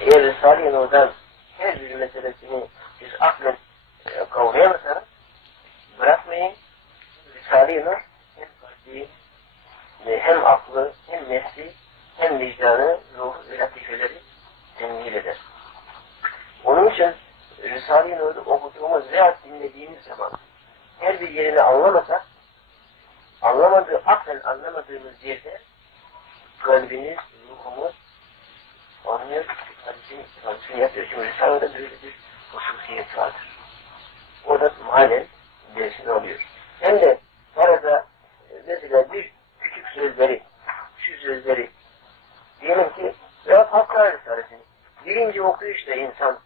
Eğer Risale-i Nur'dan her bir meselesini siz aklen e, kavrayamazsanız bırakmayın. Risale-i Nur hem kalbi, e, hem aklı, hem nefsi, hem vicdanı, ruhu ve latifeleri temsil eder. Onun için Risale-i Nur'u okuduğumuz veya dinlediğimiz zaman her bir yerini anlamasak, anlamadığı, aklen anlamadığımız yerde kalbiniz, ruhumuz hadisini yapıyor. Şimdi Risale'de böyle bir hususiyet vardır. Orada mahallen dersini alıyor. Hem de arada e, mesela bir küçük sözleri, şu sözleri diyelim ki veya Hakkari Risalesini birinci okuyuşla insan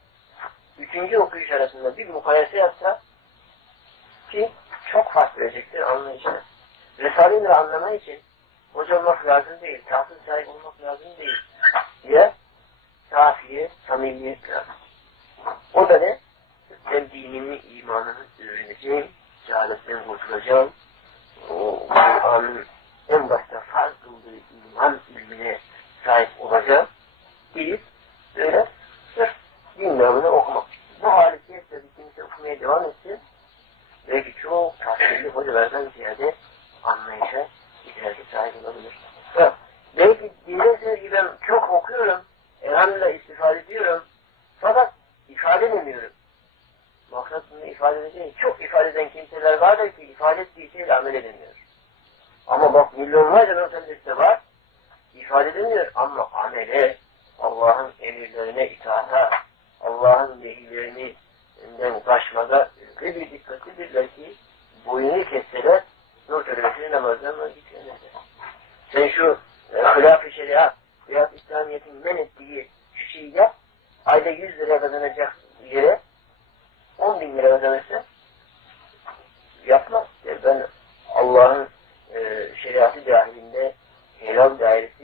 üçüncü okuyuş arasında bir mukayese yapsa ki çok fark verecektir anlayışına. Risale'yi anlamak için hoca olmak lazım değil, tahsil sahibi olmak lazım değil. Ya safiye, samimiyet lazım. O da ne? Ben dinimi, imanımı öğreneceğim, cehaletten kurtulacağım. O Kur'an'ın en başta farz kıldığı iman ilmine sahip olacağım. Bilip böyle sırf din namını okumak. Bu haliyetle bir kimse okumaya devam etsin. Belki çok tahsilli hocalardan ziyade anlayışa ileride sahip olabilir. Ha, ifade edeceğim. Çok ifade eden kimseler vardır ki ifade ettiği şeyle amel edemiyor. Ama bak milyonlarca notelliste var. ifade edemiyor ama amele, Allah'ın emirlerine itaata, Allah'ın nehirlerinden kaçmada öyle bir dikkatlidirler ki boyunu kesseler nur törebesini namazdan vazgeçemezler. Sen şu e, hilaf-ı şeriat veya İslamiyet'in men ettiği şu şeyi yap, ayda 100 lira kazanacak yere 10 bin lira kazanırsa yapmaz. Yani ben Allah'ın e, şeriatı dahilinde helal dairesi